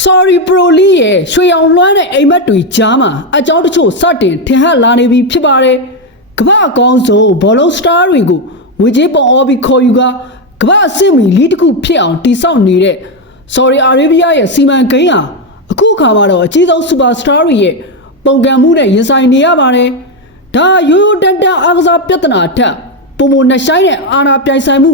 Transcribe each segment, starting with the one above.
Sorry Pro လေးရဲ့ရွှေရောင်လွှမ်းတဲ့အိမ်မက်တွေကြားမှာအကြောင်းတချို့စတင်ထင်ဟပ်လာနေပြီဖြစ်ပါတယ်။ကမ္ဘာအကောင်းဆုံးဘောလုံးစတားတွေကိုငွေကြေးပုံအော်ပြီးခေါ်ယူကမ္ဘာအဆင့်မီလီတစ်ခုဖြစ်အောင်တည်ဆောက်နေတဲ့ Saudi Arabia ရဲ့စီမံကိန်းဟာအခုအခါမှာတော့အကြီးဆုံး Superstar တွေရဲ့ပုံကံမှုနဲ့ရင်ဆိုင်နေရပါတယ်။ဒါရိုးရိုးတန်တန်အားကစားပြဿနာထက်ပုံမနှဆိုင်တဲ့အာဏာပြိုင်ဆိုင်မှု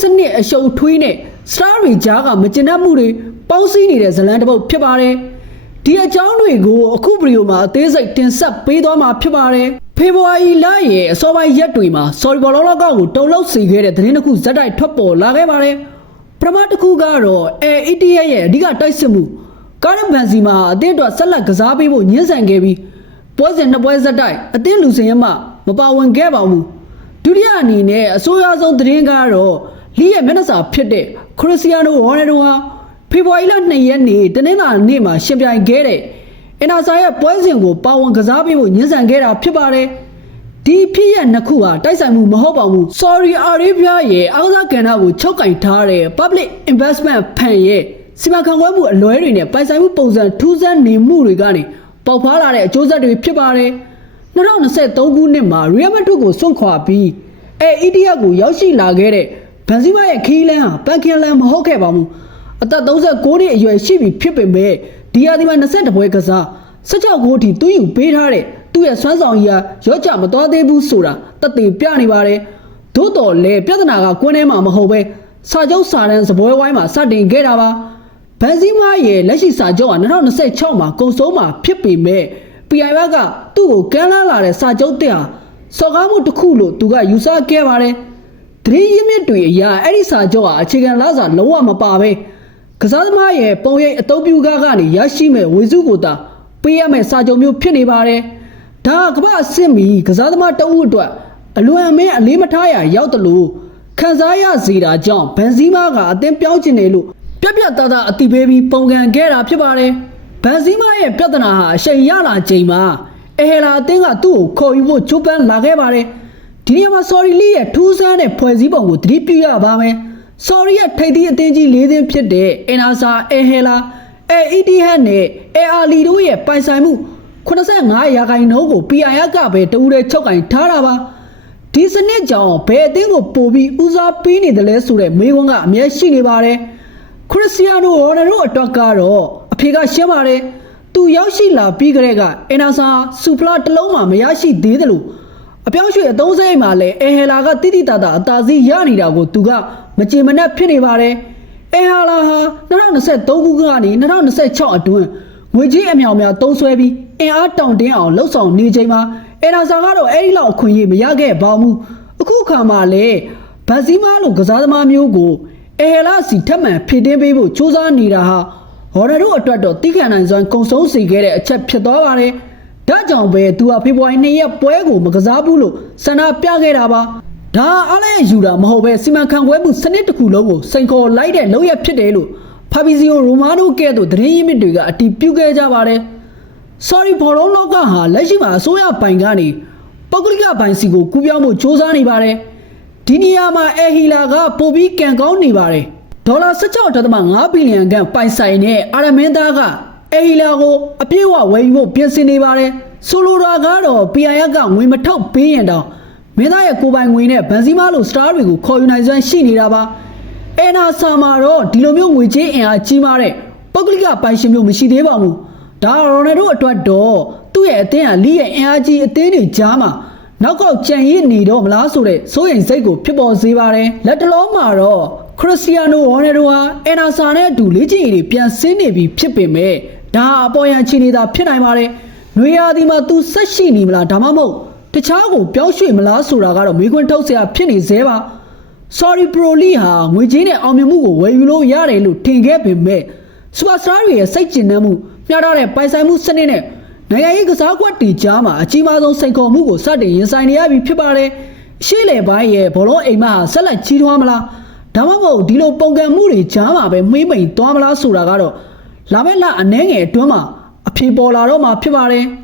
စနစ်အရှုံထွေးနဲ့ Star တွေကြားကမကျဉ်းမှုတွေပေါင်းစည်းနေတဲ့ဇလံတစ်ပုဒ်ဖြစ်ပါတယ်။ဒီအကြောင်းတွေကိုအခုဗီဒီယိုမှာအသေးစိတ်တင်ဆက်ပေးသွားမှာဖြစ်ပါတယ်။ဖေဖော်ဝါရီလရဲ့အစောပိုင်းရက်တွေမှာ Saudi ဘောလုံးလောကကိုတုံ့လောက်စေခဲ့တဲ့သတင်းတစ်ခုဇက်တိုက်ထွက်ပေါ်လာခဲ့ပါတယ်။ပထမတစ်ခုကတော့ AET ရဲ့အဓိကတိုက်စစ်မှုကာရဘန်စီမှာအသင်းအတွက်ဆက်လက်ကစားပေးဖို့ညှင်းဆန်ခဲ့ပြီးပွဲစဉ်နှစ်ပွဲဇက်တိုက်အသင်းလူစင်ရမှမပါဝင်ခဲ့ပါဘူး။ဒုတိယအနေနဲ့အဆိုးရွားဆုံးသတင်းကတော့လီရဲ့မျက်နှာစာဖြစ်တဲ့ခရစ္စတီယာနိုရိုနယ်ဒိုဟာဖေဖော်ဝါရီလ2ရက်နေ့တနင်္လာနေ့မှာရှင်ပြိုင်ခဲ့တဲ့အင်နာဆာရဲ့ပွဲစဉ်ကိုပါဝင်ကစားပေးဖို့ညှင်းဆန်ခဲ့တာဖြစ်ပါတယ်။ဒီဖြစ်ရပ်နှစ်ခုဟာတိုက်ဆိုင်မှုမဟုတ်ပါဘူး။ Saudi Arabia ရဲ့အားကစားကဏ္ဍကိုချုပ်ကင်ထားတဲ့ Public Investment Fund ရဲ့စီမံခန့်ခွဲမှုအလွဲတွေနဲ့ပိုင်ဆိုင်မှုပုံစံထူးဆန်းနေမှုတွေကနေပေါက်ဖွာလာတဲ့အကျိုးဆက်တွေဖြစ်ပါတယ်။2023ခုနှစ်မှာ Real Madrid ကိုစွန့်ခွာပြီး AET ကိုရောက်ရှိလာခဲ့တဲ့ဘန်ဇီမာရဲ့ခီးလန်းဟာပန်ကင်လန်မဟုတ်ခဲ့ပါဘူး။အသက်39နှစ်အရွယ်ရှိပြီဖြစ်ပေမဲ့ဒီရာသီမှာ22ပွဲကစား16ဂိုးထိသွင်းယူပေးထားတဲ့သူ့ရဲ့စွမ်းဆောင်ရည်ဟာရော့ချမသွားသေးဘူးဆိုတာသက်သေပြနေပါတယ်။သို့တော်လည်းပြဿနာကကွင်းထဲမှာမဟုတ်ပဲစာချုပ်စာတမ်းစပွဲဝိုင်းမှာစတင်ခဲ့တာပါ။ဘန်ဇီမာရဲ့လက်ရှိစာချုပ်က2026မှာကုန်ဆုံးမှာဖြစ်ပေမဲ့ PIF ကသူ့ကိုကမ်းလှမ်းလာတဲ့စာချုပ်တင်ဟာစော်ကားမှုတစ်ခုလို့သူကယူဆခဲ့ပါတယ်။သတင်းရင်းမြစ်တွေအရအဲ့ဒီစာချုပ်ဟာအခြေခံလစာလုံးဝမပါပဲကစားသမားရဲ့ပုံရိပ်အသုံးပြုကားကနေရရှိမဲ့ဝေစုကိုသာပေးရမယ့်စာချုပ်မျိုးဖြစ်နေပါတယ်။ဒါကမ္ဘာအဆင့်မီကစားသမားတအုပ်အတွက်အလွန်အမင်းအလေးမထားရရောက်တယ်လို့ခံစားရစေတာကြောင့်ဘန်ဇီမာကအသင်းပြောင်းကျင်တယ်လို့ပြတ်သားသားအတိပေးပြီးပုံကန်ခဲ့တာဖြစ်ပါတယ်။ဘန်ဇီမာရဲ့ပြဿနာဟာအချိန်ရလာချိန်မှာဟဲလာအသင်းကသူ့ကိုခေါ်ယူဖို့ကြိုးပမ်းလာခဲ့ပါတယ်။ဒီနေရာမှာ Sorry လီရဲ့ထူးဆန်းတဲ့ဖွဲ့စည်းပုံကိုသတိပြုရပါမယ်။ Sorry ရဲ့ထိပ်သီးအသင်းကြီး၄သင်းဖြစ်တဲ့အင်နာဆာဟဲလာAET နဲ့AR လီတို့ရဲ့ပိုင်ဆိုင်မှု85%ကို PIF ကပဲတဦးတည်းချုပ်ကင်ထားတာပါ။ဒီစနစ်ကြောင့်ဘယ်အသင်းကိုပို့ပြီးဦးစားပေးနေတယ်လဲဆိုတဲ့မေးခွန်းကအမြဲရှိနေပါတယ်။ခရစ္စတီယာနိုရိုနယ်ဒိုအတွက်ကတော့အဖေကရှင်းပါတယ်။သူရောက်ရှိလာပြီးကြတဲ့ကအင်နာဆာစူဖလာတစ်လုံးမှမရရှိသေးတယ်လို့အပြောင်းရွှေ့အသုံးစရိတ်မှာလည်းဟဲလာကတိတိတတ်အသာစီးရနေတာကိုသူကမကြေမနက်ဖြစ်နေပါတယ်။ဟဲလာဟာ2023ခုကနေ2026အတွင်းငွေကြေးအမြောင်များသုံးစွဲပြီးအင်အားတောင့်တင်းအောင်လှုပ်ဆောင်နေချိန်မှာအင်နာဆာကတော့အဲ့ဒီလောက်အခွင့်အရေးမရခဲ့ပါဘူး။အခုခါမှလည်းဘန်ဇီမာလိုကစားသမားမျိုးကိုဟဲလာစီထပ်မံဖြည့်တင်းပေးဖို့စူးစမ်းနေတာဟာဟော်ရတို့အတွက်တော့တိခံနိုင်စွမ်းကုံဆုံးစေခဲ့တဲ့အချက်ဖြစ်သွားပါတယ်။ဒါကြောင့်ပဲသူကဖေဖော်ဝါရီ2ရက်ပွဲကိုမကစားဘူးလို့ဆန္ဒပြခဲ့တာပါ။ဒါအားလည်းယူတာမဟုတ်ပဲစီမံခန့်ခွဲမှုစနစ်တစ်ခုလုံးကိုစိန်ခေါ်လိုက်တဲ့လုပ်ရဖြစ်တယ်လို့ဖာဘီဇီယိုရိုမာနိုကဲ့သို့သတင်းရင်းမြစ်တွေကအတည်ပြုခဲ့ကြပါတယ်။ Sorry ဘောလုံးလောကဟာလက်ရှိမှာအစိုးရပိုင်ကနေပုဂ္ဂလိကပိုင်စီကိုကူးပြောင်းဖို့စ조사နေပါတယ်။ဒီနေရာမှာဟီလာကပိုပြီးကံကောင်းနေပါတယ်။ဒေါ်လာ16.5 ဘီလီယံခန့်ပိုင်ဆိုင်တဲ့အာရမင်းသားကဟီလာကိုအပြည့်အဝဝယ်ယူဖို့ပြင်ဆင်နေပါတယ်။ဆိုလိုတာကတော့ PIF ကငွေမထုတ်ပေးရင်တောင်မင်းသားရဲ့ကိုပိုင်ငွေနဲ့ဘန်ဇီမာလိုစတားတွေကိုခေါ်ယူနိုင်စွမ်းရှိနေတာပါ။အင်နာဆာမာတော့ဒီလိုမျိုးငွေကြေးအင်အားကြီးမားတဲ့ပုဂ္ဂလိကပိုင်ရှင်မျိုးမရှိသေးပါဘူး။ဒါရိုနယ်ဒိုအတွက်တော့သူ့ရဲ့အသင်းဟာလီရဲ့အင်အားကြီးအသင်းတွေကြားမှာနောက်ကောက်ကြံရစ်နေတော့မလားဆိုတဲ့စိုးရိမ်စိတ်ကိုဖြစ်ပေါ်စေပါတယ်။လက်တလုံးမှာတော့ခရစ္စတီယာနိုရိုနယ်ဒိုဟာအင်နာဆာနဲ့အတူလေ့ကျင့်ရေးတွေပြန်ဆင်းနေပြီဖြစ်ပေမဲ့ဒါအပေါ်ရန်ချီနေတာဖြစ်နိုင်ပါတယ်။နွေရာသီမှာသူဆက်ရှိနေမလားဒါမှမဟုတ်တခြားကိုပြောင်းရွှေ့မလားဆိုတာကတော့မေးခွန်းထုတ်စရာဖြစ်နေသေးပါ။ Sorry Pro လီဟာငွေကြေးနဲ့အောင်မြင်မှုကိုဝယ်ယူလို့ရတယ်လို့ထင်ခဲ့ပေမဲ့ Superstar တွေရဲ့စိတ်ကျဉ်နှံမှုမျှထားတဲ့ပိုင်ဆိုင်မှုစနစ်နဲ့နိုင်ငံရေးကစားကွက်တီကြားမှာအကြီးမားဆုံးစိန်ခေါ်မှုကိုစတင်ရင်ဆိုင်နေရပြီဖြစ်ပါတယ်။ရှေ့လေပိုင်းရဲ့ဘောလုံးအိမ်မဟာဆက်လက်ကြီးထွားမလားဒါမှမဟုတ်ဒီလိုပုံကံမှုတွေကြားမှာပဲမှိမ့်မိန်သွားမလားဆိုတာကတော့လာမယ့်လအနည်းငယ်အတွင်းမှာအဖြေပေါ်လာတော့မှာဖြစ်ပါတယ်။